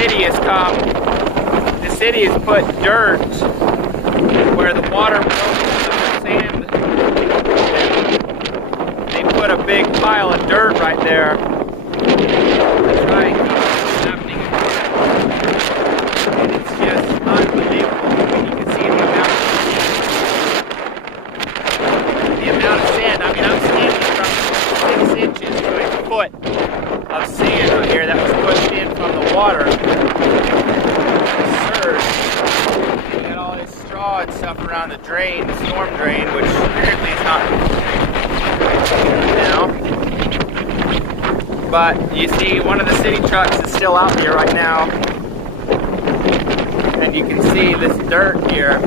city has come. The city has put dirt where the water broke into the sand. They put a big pile of dirt right there to try and keep what's happening. And it's just unbelievable. You can see the amount of sand. I mean, I'm standing from 6 inches to a foot of sand right here that was pushed in from the water. Surge. You got all this straw and stuff around the drain, the storm drain, which apparently is not now. But you see one of the city trucks is still out here right now. And you can see this dirt here.